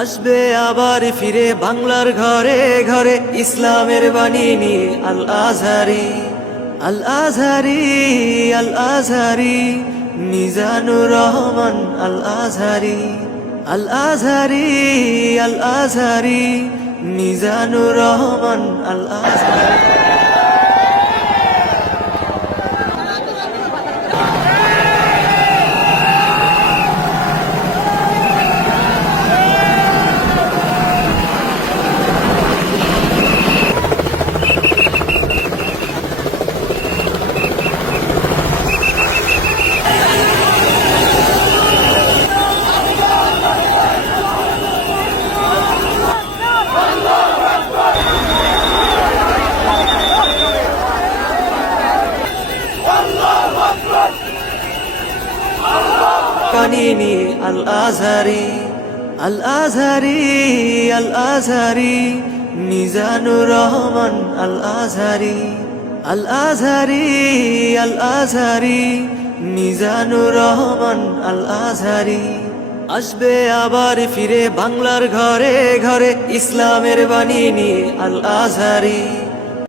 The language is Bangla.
আসবে আবার ফিরে বাংলার ঘরে ঘরে ইসলামের বাণী নিয়ে আল আজহারি, আল আজহারি, আল আজহারি, মিজানুর রহমান আল আজহারি, আল আজহারি, আল আজহারি, মিজানুর রহমান আল আজহারি। কানিনি আল আজহারি, আল আজহারি, আল আজহারি, মিজানুর রহমান আল আজহারি, আল আজহারি, আল আজহারি, মিজানুর রহমান আল আজহারি। আসবে আবার ফিরে বাংলার ঘরে ঘরে ইসলামের বাণী নিয়ে আল আজহারি।